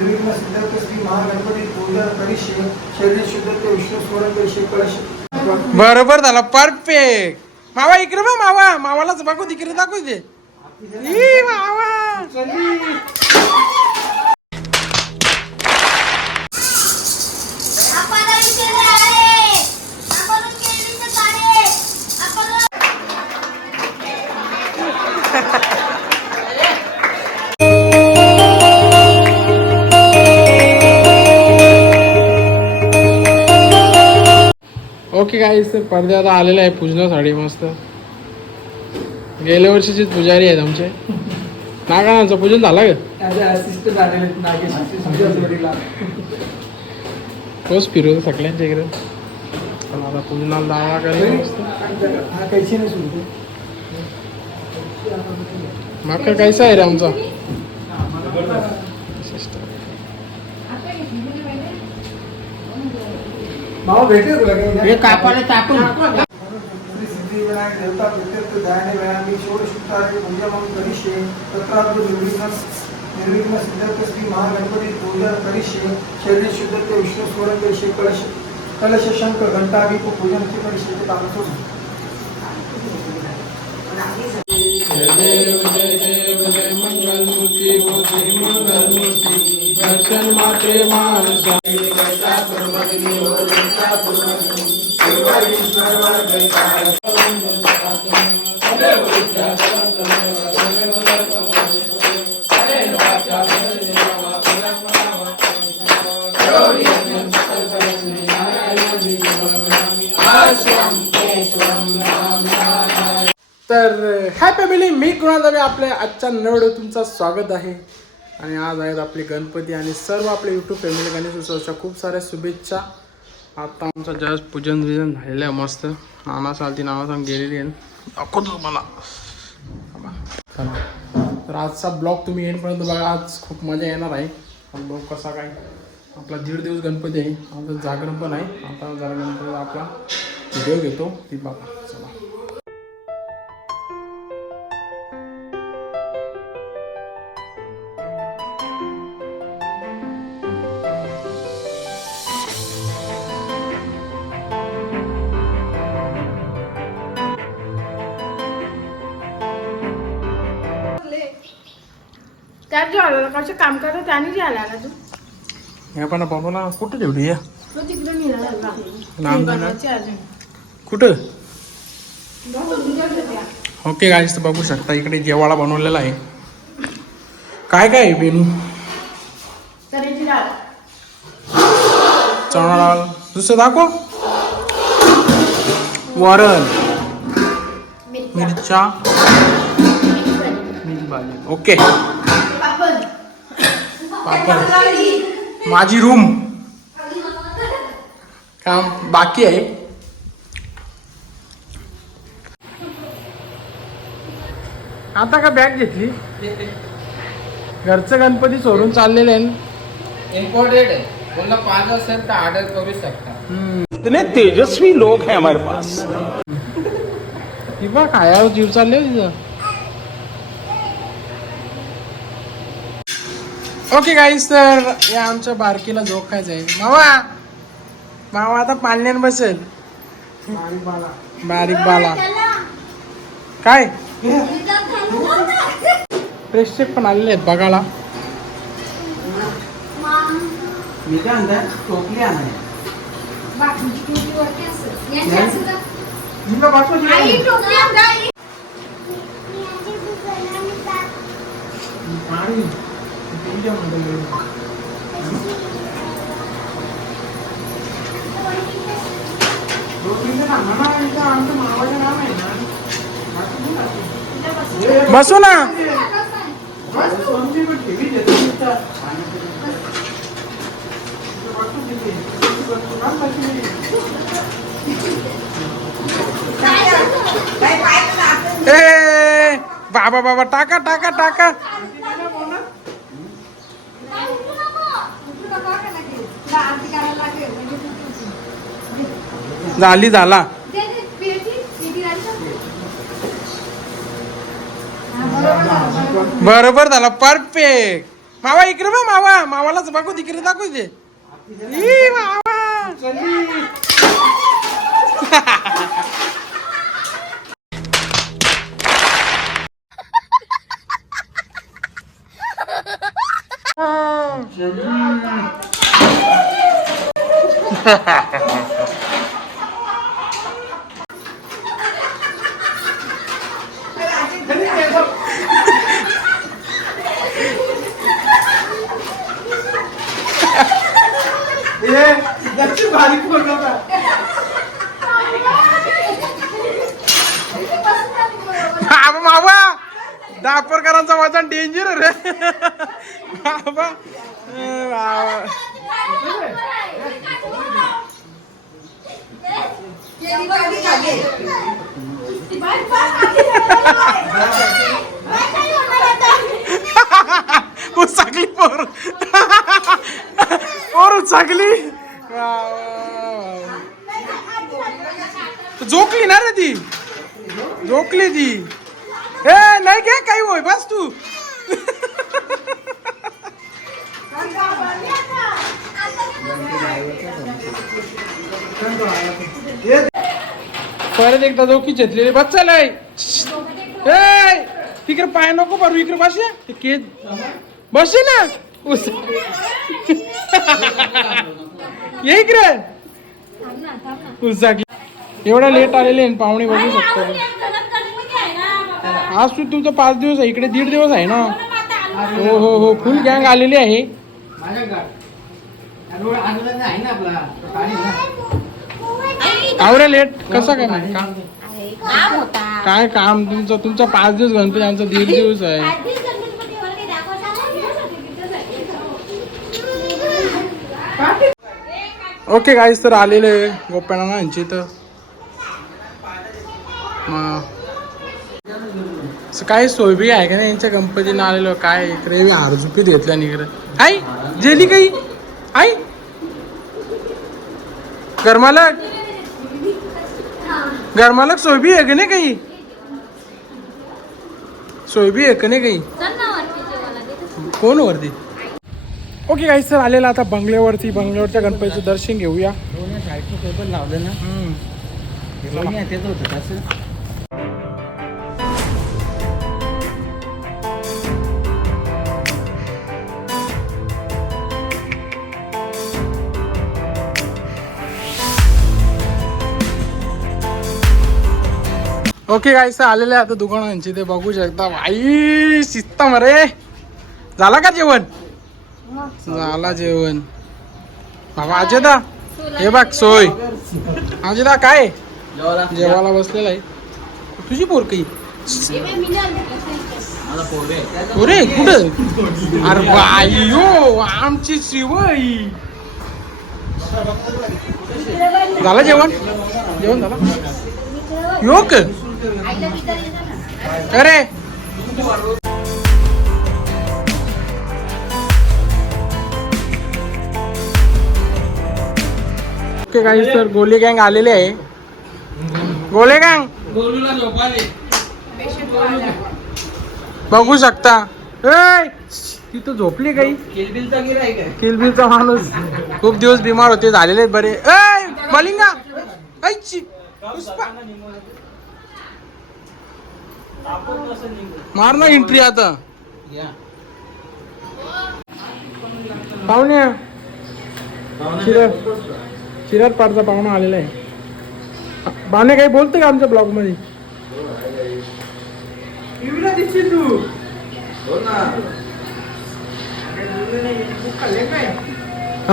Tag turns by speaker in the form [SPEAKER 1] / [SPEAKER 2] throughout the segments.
[SPEAKER 1] निर्विघ्न सिद्धत्व श्री महागणपती पूजन करिष्ये शरीर शुद्धत्व विष्णू स्मरण करिष्ये कळश
[SPEAKER 2] बरोबर झाला परफेक्ट मावा इकडे बा मावा. मावालाच बघू तिकडे दाखवू दे. ई, मावा. ओके काय तर पडदे आता आलेले आहे पूजनासाठी मस्त. गेल्या वर्षीचे पुजारी आहेत आमचे. नागाळांचं पूजन झालं का? तोच फिरवतो सगळ्यांच्या इकडे. पण आता पूजनाला दावा करायला माका कैसा आहे रे आमचा?
[SPEAKER 1] मामा भेटेल तुला काही
[SPEAKER 3] हे कापाला टाकून
[SPEAKER 1] सिद्धिविनायक देवता प्रत्यक्त दयाने वेळांनी षोडशोपचाराची पूजा म्हणून करिष्ये तत्रार्थ निर्विघ्न निर्विघ्न सिद्धत्व श्री महागणपती पूजन करिष्ये शरीर शुद्धत्व विष्णू स्मरण करिष्ये कलश कलश शंख घंटा दीप पूजन करिष्ये ते होतं.
[SPEAKER 2] दर्शन माते तर हाय फॅमिली मी कुणाल दवे आपल्या आजच्या नवड तुमचं स्वागत आहे. आणि आज आहेत आपले गणपती आणि सर्व आपले यूट्यूब फॅमिली गणेश उत्सवाच्या खूप साऱ्या शुभेच्छा. आता आमचं जास्त पूजन विजन झालेलं आहे मस्त. नाना सालती नाना सांग गेलेली आहे. दाखवतो तुम्हाला. तर आजचा ब्लॉग तुम्ही येईपर्यंत बघा आज खूप मजा येणार आहे. हा ब्लॉग कसा काय? आपला दीड दिवस गणपती आहे. आमचं जागरण पण आहे. आता जरा गणपती आपला व्हिडिओ घेतो ती बघा.
[SPEAKER 4] त्यात जो आला कसं काम करतो त्याने जे आला ना तू?
[SPEAKER 2] पण बनवला कुठं ठेवली आहे
[SPEAKER 4] तो तिकडे निघाला
[SPEAKER 2] लांब आहे ना? कुठं? ओके गाईस तर बघू शकता इकडे जेवाळा बनवलेला आहे. काय काय आहे
[SPEAKER 4] तरीची डाळ.
[SPEAKER 2] चणा डाळ दुसरं दाखव. वरण. मिरच्या. भाजी. ओके. पापड माझी रूम. काम बाकी आहे. आता का बॅग घेतली? घरचं गणपती सोडून चाललेले आहे.
[SPEAKER 3] इम्पोर्टेड आहे. बोलला पाच असेल तर ऑर्डर करू शकता.
[SPEAKER 5] इतने तेजस्वी लोग हैं हमारे पास।
[SPEAKER 2] ती बघ खायावर जीव चालले ओके गाईस तर या आमच्या बारकीला झोप खायचं आहे. मावा! मावा आता पाण्यात बसेल. बारीक बाला. काय? प्रेक्षक पण आलेले आहेत बघायला.
[SPEAKER 3] मी काय म्हणतात टोपली आणाय
[SPEAKER 4] आई टोपली आण गं, आई.
[SPEAKER 2] बसू ना ए बाबा बाबा टाका टाका टाका झाली. झाला बरोबर झाला. परफेक्ट मावा इकडे बा मावा. मावालाच बघू तिकडे दाखवू दे. मावा
[SPEAKER 1] हे जास्त बारीक बोलू नका.
[SPEAKER 2] बाबा मावा दापरकरांचा वजन डेंजर रे. बाबा चांगली पोर. पोर चांगली झोकली ना रे ती? झोकली ती. ए नाही घे काही होय बस तू. परत एकदा झोकी घेतलेली बस चालय तिकडे पाय नको बरू इकडे बसे ते के बसे ना. उस- ये इकडे. उसाकी. एवढा लेट आलेले आहे, पाहुणे बघू शकतो आज तू तुमचा पाच दिवस आहे इकडे दीड दिवस आहे ना? हो हो हो फुल गँग आलेली आहे. आवरे लेट कसं काय माहिती
[SPEAKER 6] काम
[SPEAKER 2] काय काम? तुमचं तुमचा पाच दिवस गणपती आमचा दीड दिवस आहे. ओके गाईस तर आलेले गोप्याना यांची तर मग काय सोय बी आहे का नाही यांच्या गणपतीनं आलेलो? काय? इकडे मी घेतल्या इकडे. काय जेली काही? आई? गरमालक गरमालक सोय बी आहे का नाही काही? सोय बी आहे का नाही काही? कोण वरती? ओके गाईस सर आलेला आता बंगल्यावरती. बंगल्यावरच्या गणपतीचं दर्शन घेऊया.
[SPEAKER 3] लावलं ना.
[SPEAKER 2] ओके गाईस आलेले आहे आता दुकानांची ते बघू शकता. भाई शिस्ता मरे झाला का जेवण? झाला जेवण. बाबा अजयदा हे बघ सोय. अजयदा काय? जेवायला बसलेला आहे. तुझी पोर काही अरे कुठं अरे बायो आमची शिवई. झालं जेवण? जेवण झालं? योग अरे. ओके काही सर गोली गँग आलेले आहे. गोले गँग बघू शकता. तिथं झोपली काही?
[SPEAKER 3] किलबिलचा
[SPEAKER 2] माणूस. खूप दिवस बिमार होते झालेले बरे. ए मलिंगा ऐची पुष्पा! मार ना एंट्री आता.
[SPEAKER 3] या
[SPEAKER 2] पाहुणे. शिरर शिरर पारचा पाहुणा आलेला आहे. बाने काही बोलते का आमच्या
[SPEAKER 1] ब्लॉगमध्ये? तू.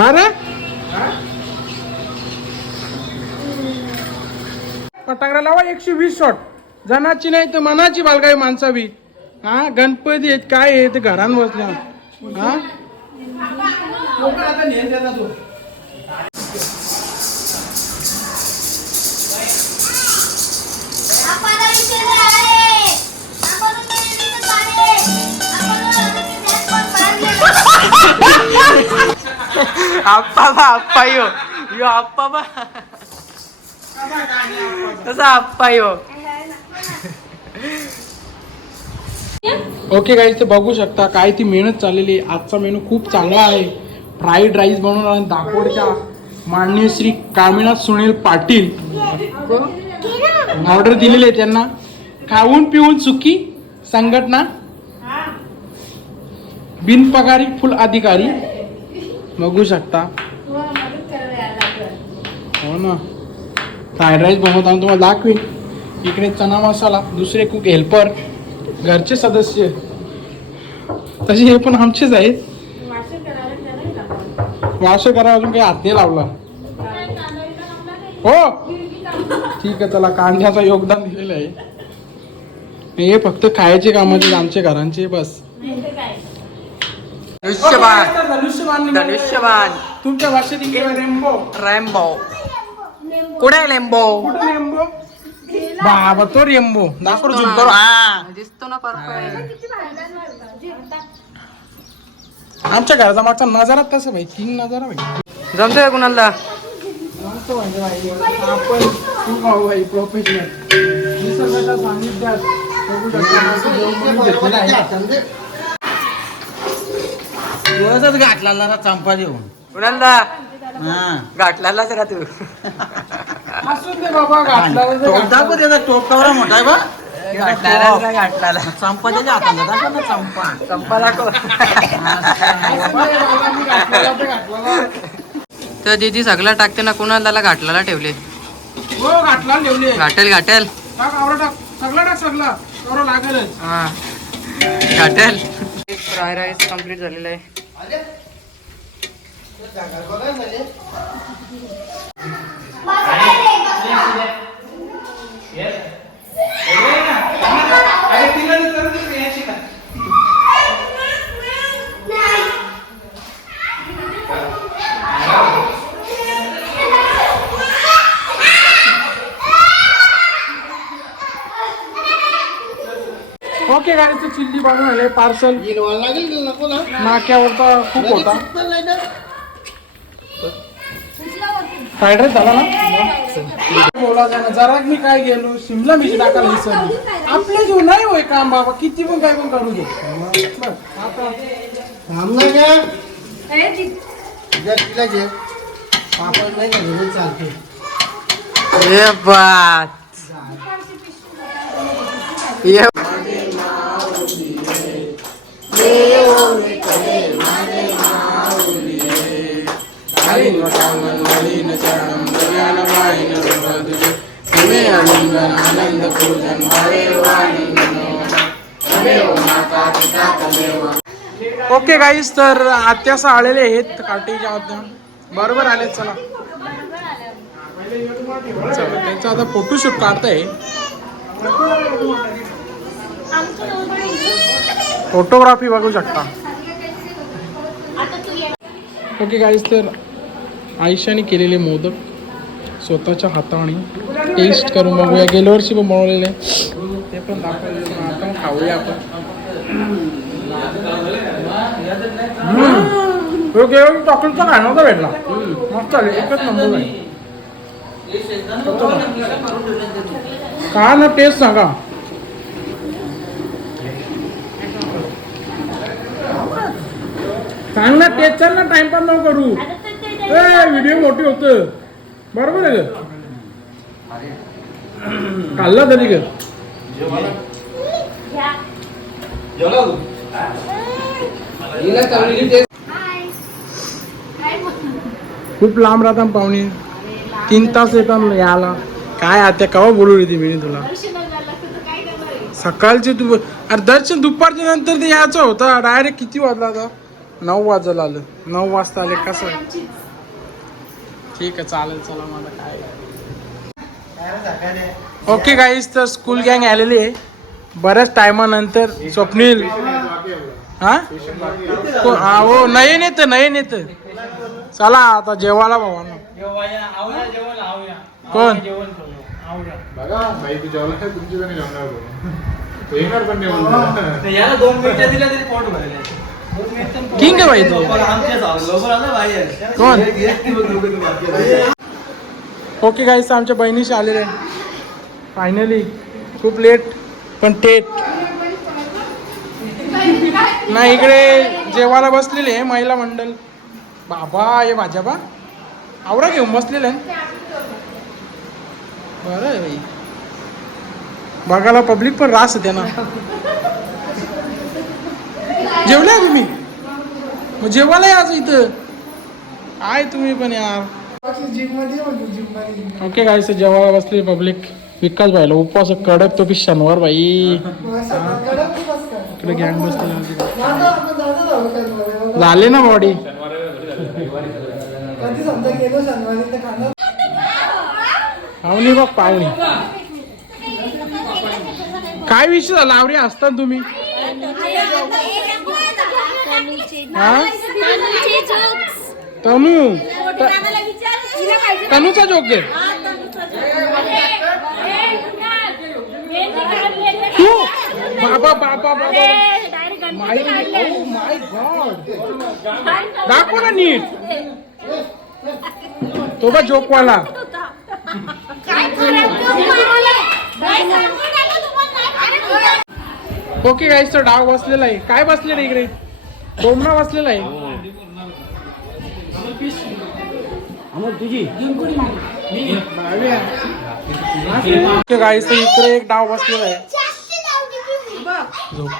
[SPEAKER 2] अरे फटाकडा लावा एकशे वीस शॉट जनाची नाही तर मनाची बालगाई माणसावी. हा गणपती आहेत काय आहे ते घरान बसल्या. हा?
[SPEAKER 7] आप्पा बा आप्पा यो यो आप्पा बा कसा आप्पा यो
[SPEAKER 2] ओके गाईज ते बघू शकता काय ती मेहनत चाललेली आहे. आजचा मेनू खूप चांगला आहे. फ्राईड राईस बनवणार आणि दापोडच्या माननीय श्री कामिनाथ सुनील पाटील. ऑर्डर दिलेली आहे त्यांना. खाऊन पिऊन सुखी संघटना. बिनपगारी फुल अधिकारी. बघू शकता. हो ना. फ्राईड राईस बनवताना तुम्हाला दाखवेन. इकडे चना मसाला दुसरे कुक हेल्पर घरचे सदस्य. तसे हे पण आमचेच आहेत. वाश करा अजून काही हात नाही लावला. हो. ठीक आहे चला कांद्याचं योगदान दिलेलं आहे. हे फक्त खायचे कामाचे आमच्या घरांचे बस.
[SPEAKER 7] धनुष्यबाण
[SPEAKER 2] धनुष्यबाण
[SPEAKER 7] धनुष्यबाण
[SPEAKER 2] तुमच्या भाषेत रेम्बो.
[SPEAKER 7] रॅम्बो. कुठे आहे लेम्बो
[SPEAKER 2] कुठं रेम्बो? बाबा तो रेम्बो दाखव झुम करू हा.
[SPEAKER 7] दिसतो ना परफेक्ट.
[SPEAKER 2] आमच्या घराचा मागचा नजारा कसं भाई? किंग नजारा भाई.
[SPEAKER 7] जमतोय कुणाला?
[SPEAKER 2] मस्त म्हणजे भाई. आपण भाई प्रोफेशनल निसर्गाच्या सानिध्यात बघू शकता.
[SPEAKER 3] जरा चंपा देऊन.
[SPEAKER 7] कुणाला?
[SPEAKER 3] हा.
[SPEAKER 7] गाठलाच रा तू?
[SPEAKER 2] असून दे बाबा.
[SPEAKER 3] दाखव त्याचा टोप कवरा मोठा आहे बा.
[SPEAKER 7] गाठलाच रा गाठलाला
[SPEAKER 3] चंपा त्याच्या हाताला दाखव ना चंपा.
[SPEAKER 7] संपा दाखव.
[SPEAKER 2] असं दे बाबा, मी घातलेला तर
[SPEAKER 7] दीदी सगळं टाकते ना कुणाला गाठलाला ठेवले?
[SPEAKER 2] हो घातला ठेवले.
[SPEAKER 7] गाठेल गाठेल
[SPEAKER 2] टाक आवडा टाक. सगळं टाक सगळं. कवरा लागेलच.
[SPEAKER 7] हा. गाठेल फ्राय राईस कंप्लीट झालेला आहे.
[SPEAKER 2] ओके गाडीचं चिल्ली बनवून आले पार्सल. नाक्यावरचा खूप होता. फ्राईड राईस झाला ना? बोला ना जरा मी काय गेलो? शिमला मिरची टाकायला विसरली आपले जो नाही होय काम बाबा. किती पण काय पण करू दे. बस, आता
[SPEAKER 7] ये बात. ये
[SPEAKER 2] ओके गाईस तर आत्यास आलेले आहेत काटेच्या आत्या बरोबर आलेत चला. चला त्यांचा आता फोटोशूट काढताय. फोटोग्राफी बघू शकता. ओके गाईस तर आयुष्याने केलेले मोदक स्वतःच्या हाताने टेस्ट करून बघूया. गेल्या वर्षी पण बनवलेले. ते पण दाखवले आता खाऊया आपण. ओके चॉकलेटचा काय नव्हता भेटला. मस्त चालेल एकच नंबर आहे. काय ना टेस्ट सांगा. सांग ना टेस्ट चाल ना. टाइमपास नको करू. ए व्हिडिओ मोठी होत. बरोबर आहे ग खाल्ला तरी ग खूप लांब राहता पाहुणे. तीन तास येतात याला काय आता केव्हा बोलू ती मी तुला? सकाळचे तू अरे दर्शन दुपारच्या नंतर ते यायचं होतं. डायरेक्ट किती वाजला आता? नऊ वाजायला आलं. नऊ वाजता आले कसं? ठीक आहे चालेल चला मला काय. ओके गाईज तर स्कूल गँग आलेली आहे. बऱ्याच टायमानंतर स्वप्नील. हा? को- हा हो नाही नेत नाही नेत चला आता जेवायला भावांना कोण? किंग आहे भाई तो. कोण? ओके गाईस आमच्या बहिणीशी आलेले फायनली खूप लेट पण टेट. नाही इकडे जेवायला बसलेले महिला मंडळ बाबा हे भाज्या बा. आवरा घेऊन बसलेले आहे. बरं आहे बघायला पब्लिक पण रास होते ना जेवलाय तुम्ही? मग जेवायला आज इथं. आहे तुम्ही पण यार. ओके काय जेवायला बसले पब्लिक विकास भाईला उपवास कडक तो पी शनिवार बाई इकडे गँग बसले झाले ना बॉडी पाहुणी बघ पाहुणी काय विषय झाला? आवरी असतात तुम्ही. हा तनू। तनूचा जोक आहे तू बाबा बाबा बाबा। My my god. दाखव ना नीट। तो बा जोकवाला ओके गाईस तो डाव बसलेला आहे. काय बसलेला इकडे? कोंबडा बसलेला आहे. ओके गाईस इकडे एक डाव बसलेला आहे. झोप.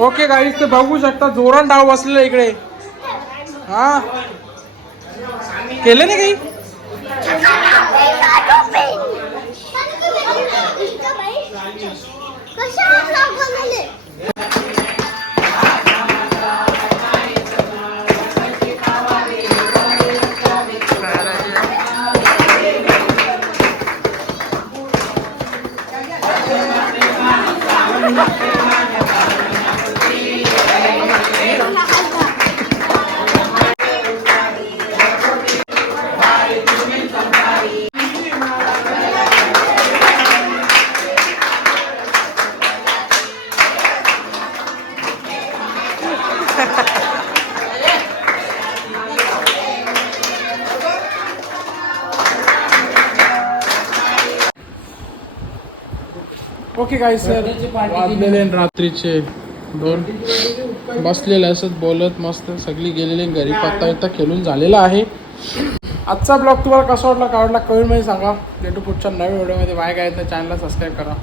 [SPEAKER 2] ओके गाईस ते बघू शकता जोरान डाव बसलेला आहे इकडे. हा. केलं नाही काही? ओके काय सर वाजलेले रात्रीचे दोन बसलेले असत बोलत मस्त सगळी गेलेली घरी पत्ता वित्ता खेळून झालेला आहे. आजचा ब्लॉग तुम्हाला कसा वाटला काय वाटला कमेंटमध्ये सांगा. भेटू पुढच्या नवीन व्हिडिओमध्ये बाय काय तर चॅनलला सबस्क्राईब करा.